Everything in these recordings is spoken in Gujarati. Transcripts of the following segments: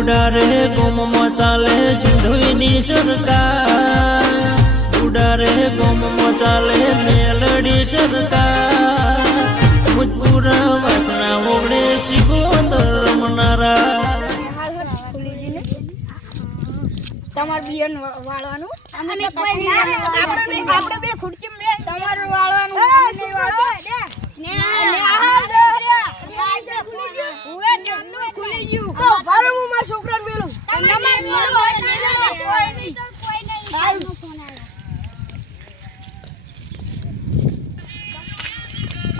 ઉડારે ગોમમાં ચાલે સિંધુની સરકાર ઉડારે ગોમમાં ચાલે મેલડી સરકાર મુજપુરા વાસણા ઓગણે શિકોતર રમનારા તમાર બિયન વાળવાનું આપણે બે ખુરચી મે તમારું વાળવાનું ને વાળો ને ઓએ જન્નું ખુલી ગયું તો બારો હું માર છોકરાને મેલું તમાર કોઈ નહીં હાલનો ફોન આવ્યો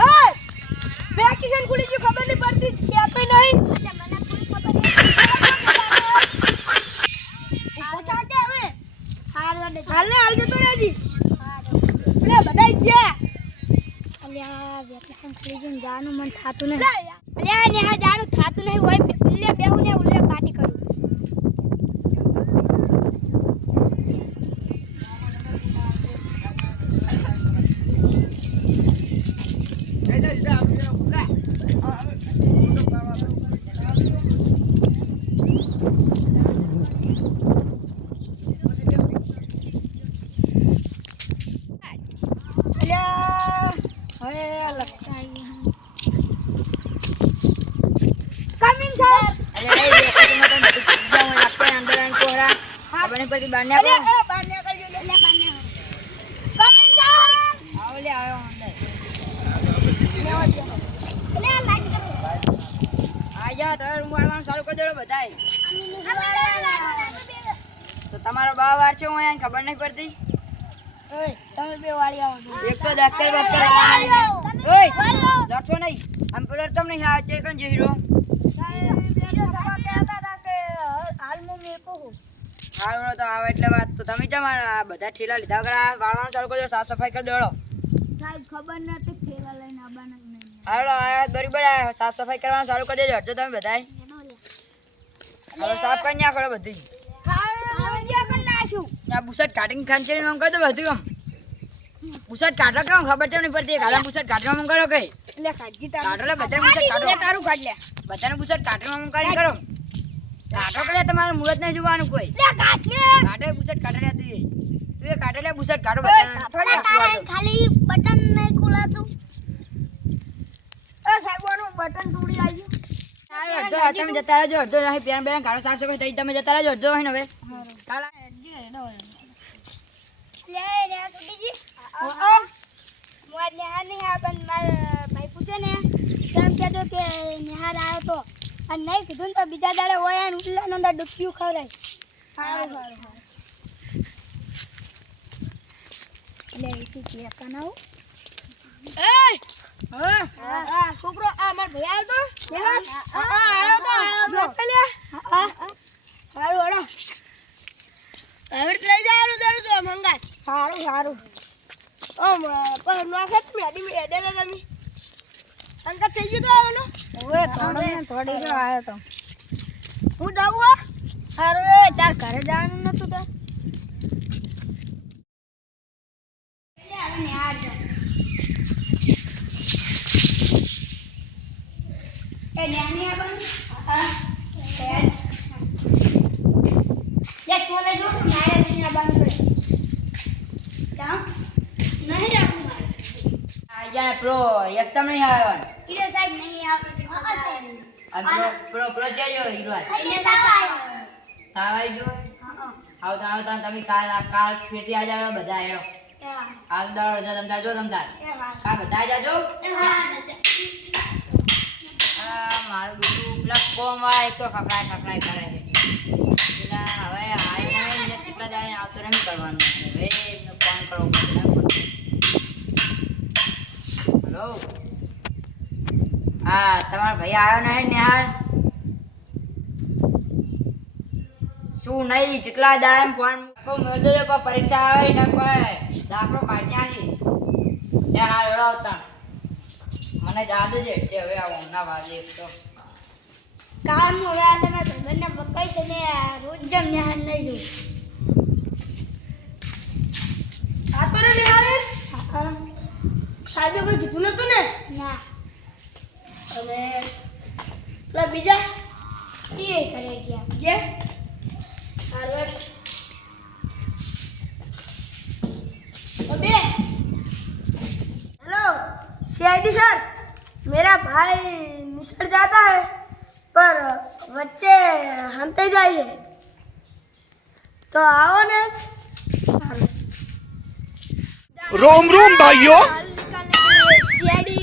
એ વેકેશન ખુલી ગયું ખબર નહીં પડતી કે તો નહીં મને થોડી ખબર હાલને હાલ જતો રેજી લે બધાય ગયા અલ્યા વેકેશન થઈ ગયું જાનું મન થાતું નહીં અલ્યા ને આ જાનું થાતું નહીં હોય લે બેહું ને ઉલે પાર્ટી કરું તમારો બા વાર છે હું ખબર નહીં પડતી તમે બે વાળી આવો એક તો ડોક્ટર લડશો નહીં આમ પેલો તમને હા છે કન હીરો હાલ તો આવે એટલે વાત તો તમે તમારા બધા ઠેલા લીધા કરા વાળવાનું ચાલુ કરજો સાફ સફાઈ કરી દેડો સાહેબ ખબર નથી ઠેલા લઈને આવવાના નહીં હાલો આ બરાબર સાફ સફાઈ કરવાનું ચાલુ કરી દેજો હટજો તમે બધાય હવે સાફ કરી નાખો બધી આ બુસટ કાઢીને ખાંચીને આમ કરી દો બધું આમ બુસટ કાઢો કેમ ખબર તો નહીં પડતી ગાલા બુસટ કાઢવા આમ કરો કઈ એટલે કાઢી કાઢો લે બધા બુસટ કાઢો તારું કાઢ લે બધાને બુસટ કાઢવા આમ કરી કરો કાઢો કરે તમારે મુરત નહીં જોવાનું કોઈ લે કાઢે બુસટ કાઢે લે તું એ કાઢે લે બુસટ કાઢો બધાને ખાલી બટન નહીં ખોલાતું એ સાહેબનું બટન તોડી આવ્યું તમે જતા રહેજો અડધો અહીં પેન બેન કાઢો સાફ સફાઈ થઈ તમે જતા રહેજો અડધો અહીં હવે કાલા લે રે તોડીજી મોર નેહાર નહીં આ પણ મારા ભાઈ પૂછે ને તેમ કહેજો કે નેહાર આવ્યો તો અને નહીં કીધું ને તો બીજા દાડે હોય ને ઉલ્લાનો અંદર ડૂબ્યું ખવડાય સારું લે તું કે કનાવ એ હા છોકરો આ માર ભાઈ આવ્યો તો આવ્યો તો લે હારું હળો હવે લઈ જવાનું તારું તો મંગા સારું ઓમ પર નોખત મેડી એડે લે તમે અંકલ થઈ ગયો તો આવનો ઓએ થોડી જો આવ્યો તો હું જાઉં સારું તાર ઘરે જવાનું નતું તો ને આ જો એ ન્યાની આપણ હા એક કોલે જો નારે દિન આપણ તો કામ નહીં આપું મારે આયા પ્રો એકદમ નહીં આવ્યો ઈરે સાહેબ નહીં આવતો છે આ પ્રો જયો હીરો તાવાઈ ગયો આવ તમે કાલ ફેટી આ જાવ બધા આવ્યો હાલ દળ જો તમતાર જો તમતાર કા બધા જાજો મારું બીજું પ્લસ કોમ વાળા એક તો ખકડાય કરે છે પેલા હવે આય ને ચીપલા દાઈને આવતો નહીં કરવાનું હવે એમને ફોન કરવો પડશે હેલો હા તમારો ભાઈ આવ્યો નહીં નેહાર શું નહીં જેટલા દાડા ફોન મેળજો પણ પરીક્ષા આવે ને કોઈ દાખલો કાઢી આવીશ ત્યાં હાલ રડાવતા મને યાદ જ છે હવે આ ઊંઘના વાજે એક તો કામ હવે આ તમે ભાઈબંધને બકાઈ છે ને રોજ જમ નેહાર નહીં જોઉં આ તો રે નેહારે સાહેબે કોઈ કીધું નતું ને ના અને પેલા બીજા એ કરે ગયા જે હારવે अबे हेलो सीआईडी सर मेरा भाई निसट जाता है पर बच्चे हंते जाइए तो आओ ने रोम रोम भाइयों सीआईडी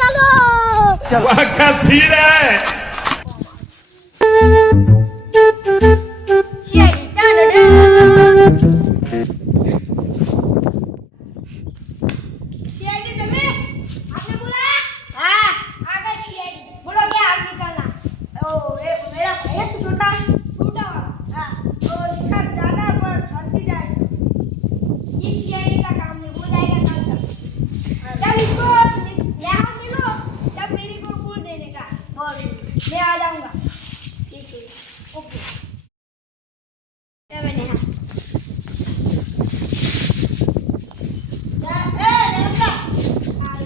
चलो वाह क्या सीन है सीआईडी તમે आपने बुलाया हाँ आ गए सीआईडी बोलो क्या आप निकलना ओ ये मेरा भाई है छोटा हाँ तो निसट जाता है पर हंती जाए ये सीआईडी का काम नहीं वो जाएगा कल तक जब इसको यहाँ मिलो तब मेरे को फूल देने का और मैं आ जाऊंगा ठीक है ओके मैंने हाँ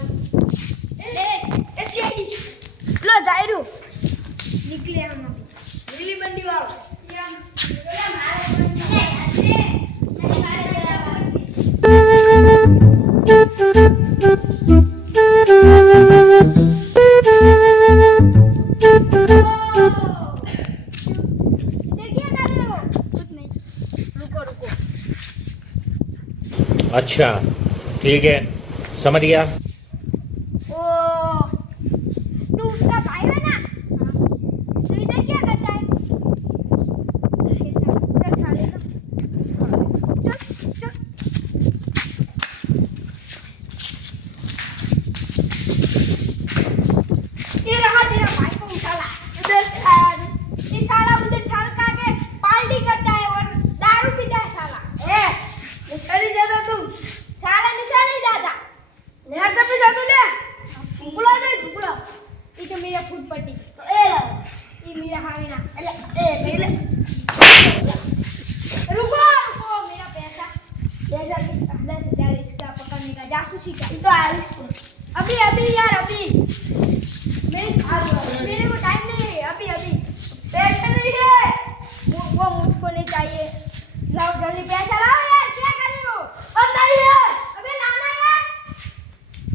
लो जायरू निकले हम नीली बंडी वाला अच्छा ठीक है समझ गया ओ तू उसका भाई है ना तो इधर क्या करता है इधर साले का चल चल ये रहा तेरा भाई को उठा ला उधर ये साला उधर छाल का के पार्टी करता है और दारू पीता है साला ए निशानी ज्यादा तू साला निशानी ज्यादा नेहर पे जातो ले फुकला नहीं फुकला ये तो मेरा फूट पट्टी तो ए ला ये मेरा हावीना ए पहले रुको रुको मेरा पैसा किसका 10,000 इसका पकड़ने का जासूसी का ये तो आयुष को अभी अभी यार अभी मेरे को टाइम नहीं है अभी अभी पैसा नहीं है वो मुझको नहीं चाहिए लाओ जल्दी पैसा लाओ यार क्या कर रहे हो अब नहीं है अबे लाना यार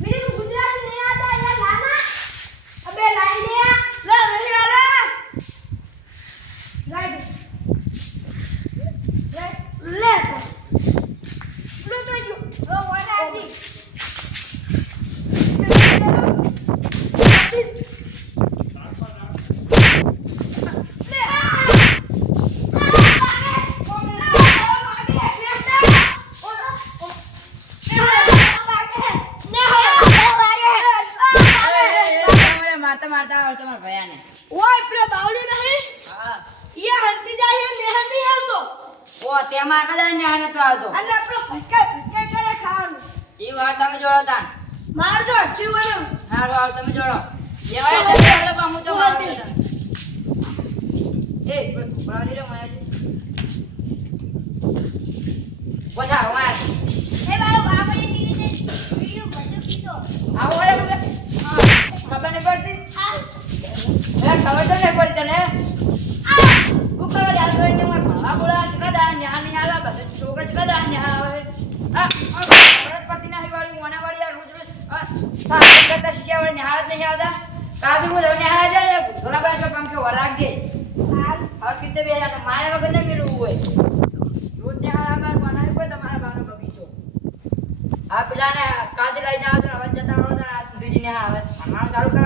मेरे को गुजराती नहीं आता है यार लाना अबे लाई ले ला नहीं आ रहा लाई ले तो जो ओ वाला आदमी मारता मारता और तुम्हारा भैया ने ओए प्रे बावड़ी नहीं हाँ ये हंती जाए नेहर नहीं है तो वो ते मारना जाने ने आने तो आवतो અને આપણો ફસકાઈ કરે ખાવાનું એ વાત તમે જોડો તાન મારજો જીવવાનું હારો આવ તમે જોડો જેવાય તો ચાલો પામુ તો મારો તમે એ પણ બરાબર રે માયા બધા વાત એ મારો બાપડે કીધું છે વિડિયો બધું કીધો આવો રે તમે ખબર નહીં પડતી એ ખબર તો નહીં પડી તને હું કરવા જાતો હોય ને માર ભણવા બોલા ચકડા દાડા ન્યા નહીં આલા બધે છોકરા ચકડા દાડા ન્યા આવે પરત પડતી નહીં વાળી મોના વાળી આ રોજ રોજ સાહેબ કરતા શિયાવાળી ન્યા જ નહીં આવતા કાદુ રોજ ન્યા જાય ઘોડા બડા પંખે વરાગજે और कितने भी जाते मारे वगैरह नहीं मिलू हुए रोज ने हर बार बनाए कोई तुम्हारा बानो बगीचो आप पिलाने काज लाई ना तो आवाज जता रो तो छुट्टी जी ने आवाज हमारा चालू कर